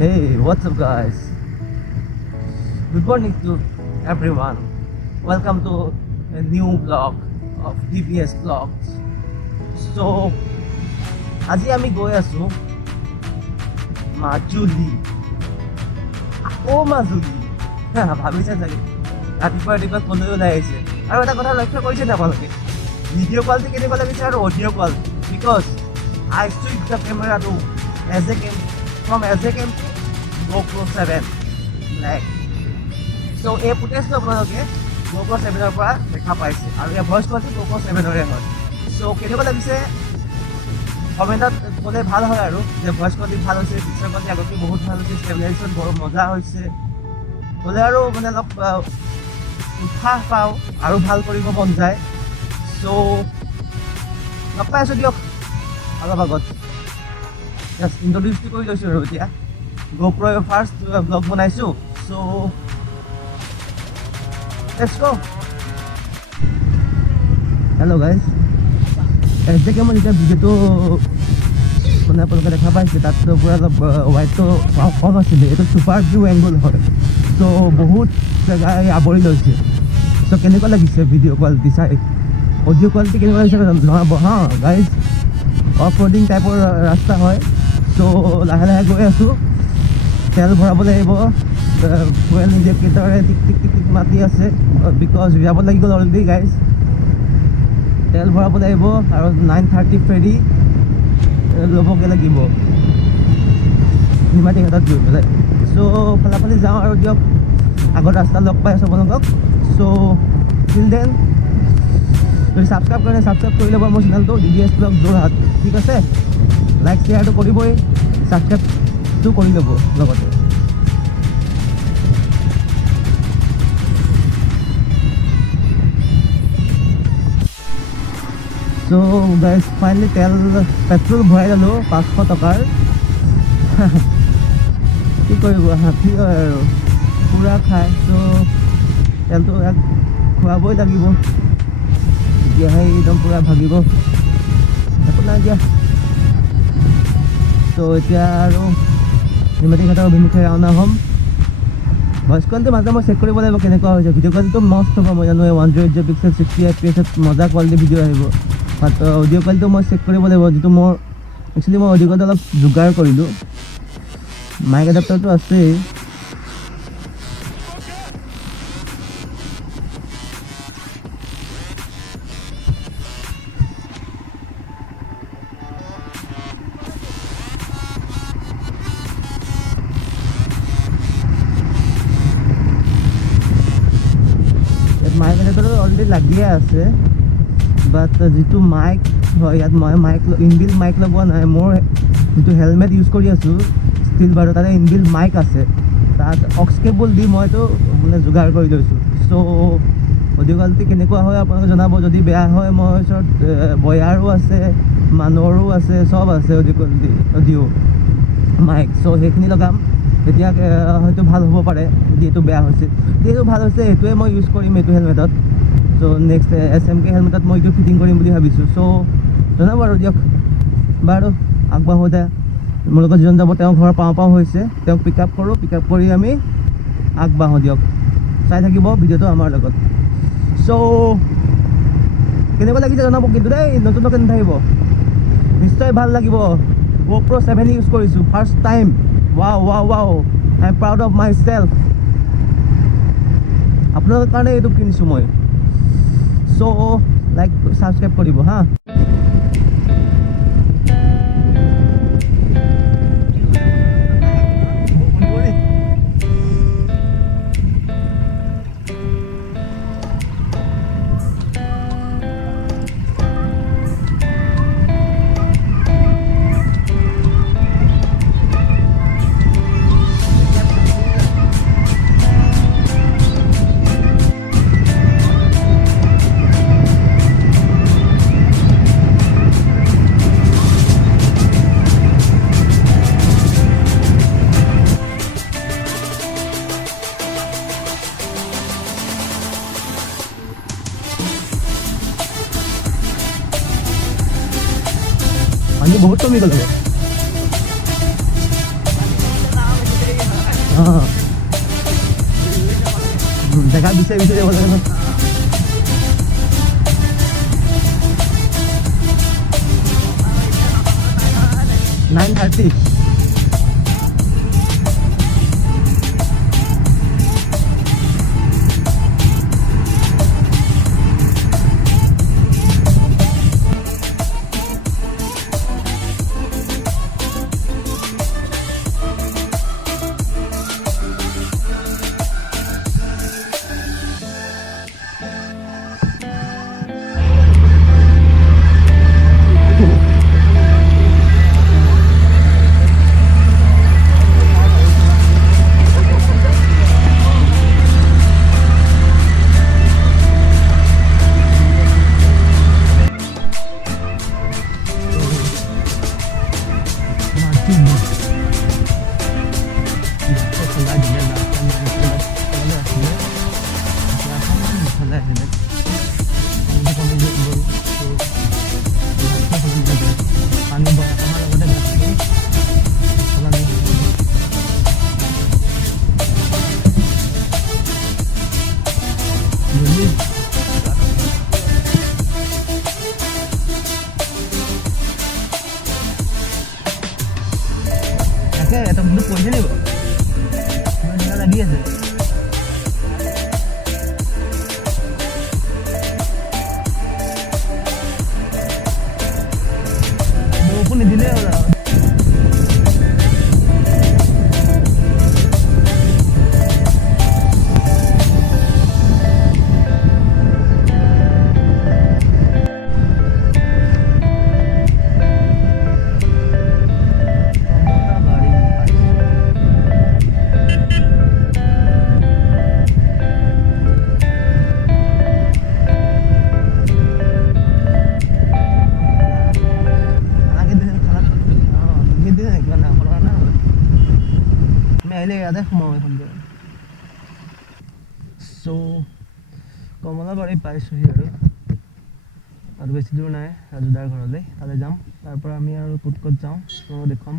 Hey, what's up guys? Good morning to everyone. Welcome to a new vlog of dbsvlogs. So, আজি আমি গৈ আছো মাজুলি। মাজুলি ভাবিছে চাগে ৰাতিপুৱা কলৈ ওলাই আহিছে। আৰু এটা কথা লক্ষ্য কৰিছে নে আপোনালোকে, ভিডিঅ' কোৱালিটি কেনেকুৱা লাগিছে আৰু audio' quality, because I switched the camera to from ASSAM to GoPro 7 Black. So এই ফুটেজটো আপোনালোকে GoPro 7ৰ পৰা দেখা পাইছে আৰু এই ভইচ কোৱালিটি GoPro 7ৰে হয়। চ' কেনেকুৱা লাগিছে কমেণ্টত ক'লে ভাল হয় আৰু যে ভইচ কোৱালিটি ভাল হৈছে, পিক্সাৰ কোৱালিটি আগতকৈ বহুত ভাল হৈছে, ষ্টেবিলাইজেশ্যন বৰ মজা হৈছে ক'লে আৰু মানে অলপ উৎসাহ পাওঁ আৰু ভাল কৰিব মন যায়। চ' লগ পাই আছোঁ দিয়ক অলপ আগত। জাষ্ট ইণ্ট্ৰডিউচটো কৰি লৈছোঁ আৰু এতিয়া GoPro ফাৰ্ষ্ট ব্লগ বনাইছোঁ। So' let's go. Hello' guys, ASSAM যেতিয়া ভিডিঅ'টো মানে আপোনালোকে দেখা পাইছে তাত পূৰা অলপ ৱাইডটো কম আছিলে, এইটো ছুপাৰ ভিউ এংগল হয়। চ' বহুত জেগাই আৱৰি লৈছে। চ' কেনেকুৱা লাগিছে ভিডিঅ' কোৱালিটি চাই, অডিঅ' কোৱালিটি কেনেকুৱা লাগিছে জনাব হা গাইজ। অফ ৰ'ডিং টাইপৰ ৰাস্তা হয়। চ' লাহে লাহে গৈ আছোঁ, তেল ভৰাব লাগিব। ফুৱেল ইঞ্জেক্টৰে টিক টিক টিক টিক মাতি আছে, বিকজ যাব লাগি গ'ল অলৰেডি গাইজ। তেল ভৰাব লাগিব আৰু 9:30 ফেৰি ল'বগৈ লাগিব নিমাতী ঘাটত গৈ পেলাই। চ' ফালাফালি যাওঁ আৰু দিয়ক, আগত ৰাস্তা লগ পাই আছোঁ আপোনালোকক। চ' টিল দেন যদি ছাবস্ক্ৰাইব কৰে ছাবস্ক্ৰাইব কৰি ল'ব মোৰ চেনেলটো dbsvlogsjorhat, ঠিক আছে। লাইক শ্বেয়াৰটো কৰিবই, ছাবস্ক্ৰাইবটো কৰি ল'ব লগতে। চ' গাইজ ফাইনেলি পেট্ৰল ভৰাই ল'লোঁ 500 টকাৰ। কি কৰিব, হাতী হয় আৰু পূৰা খাই। চ' তেলটো খোৱাবই লাগিব, তেতিয়াহে একদম পূৰা ভাগিব, একো নাই দিয়া। চ' এতিয়া আৰু নিমাতী ঘাটৰ অভিমুখে ৰাওনা হ'ম। ভইচ কোৱালিটি মাজে মই চেক কৰিব লাগিব কেনেকুৱা হৈছে। ভিডিঅ' কোৱালিটিটো মস্ত হ'ব, মই জানো 108 পিক্সেল 60 FPS মজা কোৱালিটি ভিডিঅ' আহিব। বাট অডিঅ' কোৱালিটিটো মই চেক কৰিব লাগিব, যিটো মোৰ একচুৱেলি মই অডিঅ' কোৱালিটি অলপ যোগাৰ কৰিলোঁ। মাইক এডাপ্টাৰটো আছেই। মাইক এডাপ্টাৰটো অলৰেডি লাগিয়ে আছে, বাট যিটো মাইক হয় ইয়াত মই ইনবিল্ড মাইক লগোৱা নাই। মোৰ যিটো হেলমেট ইউজ কৰি আছোঁ ষ্টিল বাৰু, তাতে ইনবিল্ড মাইক আছে, তাত অক্স কেবল দি মইতো মানে যোগাৰ কৰি লৈছোঁ। চ' অডিঅ' কোৱালিটি কেনেকুৱা হয় আপোনালোকে জনাব। যদি বেয়া হয় মোৰ ওচৰত বয়াৰো আছে, মানুহৰো আছে, চব আছে অডিঅ' কোৱালিটি, অডিঅ' মাইক। চ' সেইখিনি লগাম, তেতিয়া হয়তো ভাল হ'ব পাৰে। যদি এইটো বেয়া হৈছে, যিহেতু ভাল হৈছে এইটোৱে মই ইউজ কৰিম এইটো হেলমেটত। চ' নেক্সট SMK হেলমেটত মই এইটো ফিটিং কৰিম বুলি ভাবিছোঁ। চ' জনাব আৰু দিয়ক। বাৰু আগবাঢ়োতে মোৰ লগত যিজন যাব তেওঁ ঘৰ পাওঁ হৈছে, তেওঁক পিক আপ কৰোঁ, পিক আপ কৰি আমি আগবাঢ়োঁ দিয়ক। চাই থাকিব ভিডিঅ'টো আমাৰ লগত। চ' কেনেকুৱা লাগিছে জনাব কিন্তু দেই, নতুন নাথাকিব, নিশ্চয় ভাল লাগিব। GoPro 7 ইউজ কৰিছোঁ first time. Wow I am proud of my self. আপোনালোকৰ কাৰণে এইটো কিনিছোঁ মই। চ' লাইক ছাবস্ক্ৰাইব কৰিব হা। পানী বহুত কমি গ'ল। দেখা বিচাৰি যাব লাগে ন। 9:30 এটা কিন্তু পইচা নিব লাগি আছে বৰষুণ নিদিলে হ'ল আৰু So, কমলাবাৰী পাইছোহি আৰু বেছি দূৰ নাই ৰাজুদাৰ ঘৰলৈ তালৈ যাম তাৰ পৰা আমি আৰু ক'ত ক'ত যাওঁ দেখুৱাম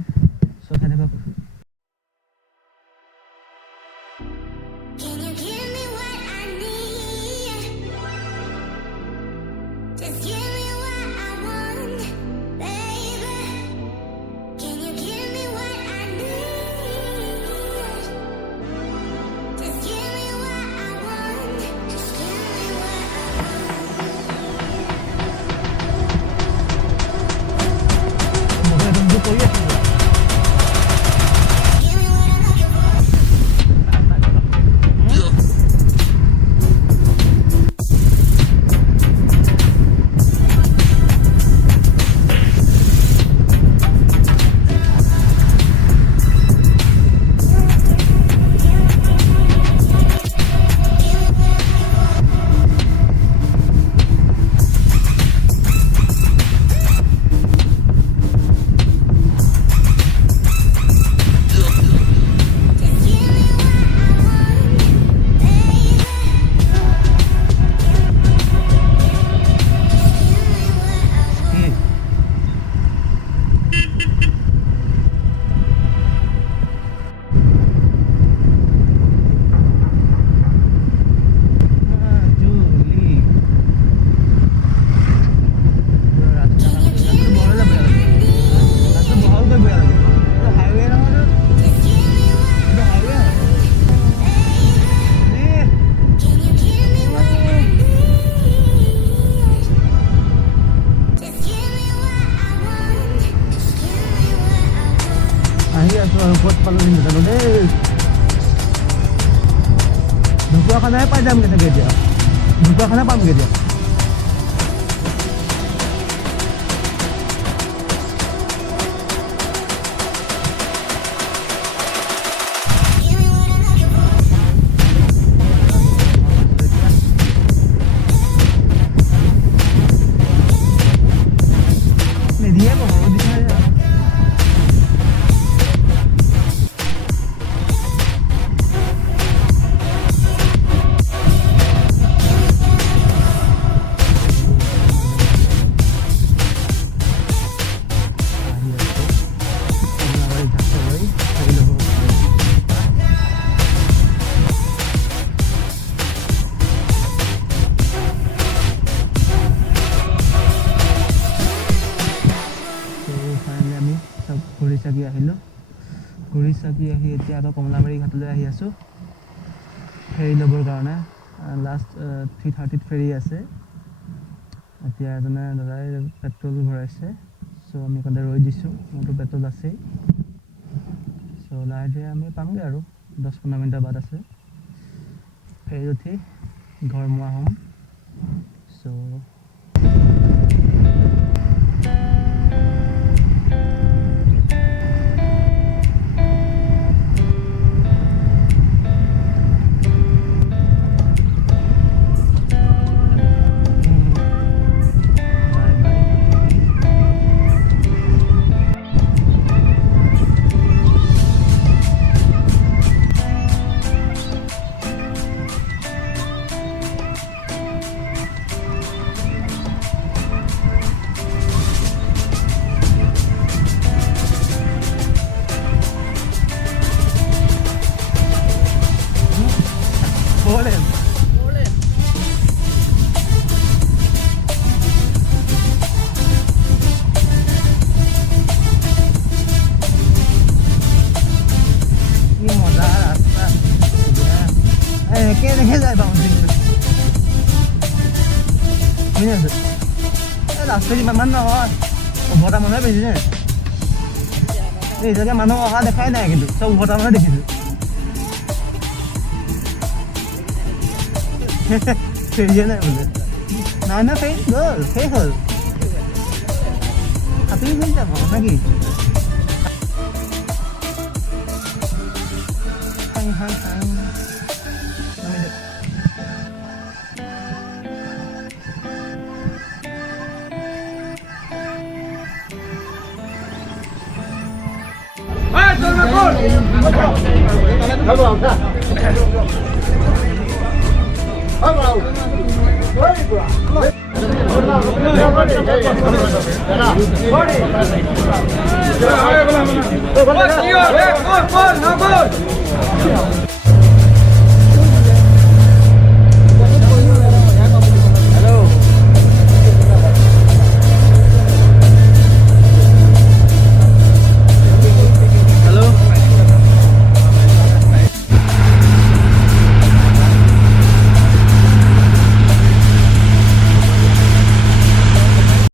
চ' খাই থাকক ঢকুৱাখানাই পাই যামগৈ চাগে এতিয়া ঢকুৱাখানা পামগৈ এতিয়া ঘূৰি চাকি আহি এতিয়া আকৌ কমলাবাৰী ঘাটলৈ আহি আছোঁ ফেৰী ল'বৰ কাৰণে লাষ্ট 3:30 ফেৰী আছে এতিয়া এজনে দাদাই পেট্ৰল ভৰাইছে চ' আমি কালি ৰৈ দিছোঁ মোৰতো পেট্ৰল আছেই চ' লাহে ধীৰে আমি পামগৈ আৰু 10-15 মিনিটৰ বাদ আছে ফেৰীত উঠি ঘৰ মোৱা হ'ম চ' ৰাস্তাটো ইমান নহয় 15টা মানুহে বেছিছে এতিয়ালৈকে মানুহ অহা দেখাই নাই কিন্তু চব 15টা মানুহে দেখিছোঁ ফেৰিয়ে নাই বোলে নাই নাই ফেৰি গ'ল শেষ হ'ল সাঁতুৰি গুচি যাব নেকি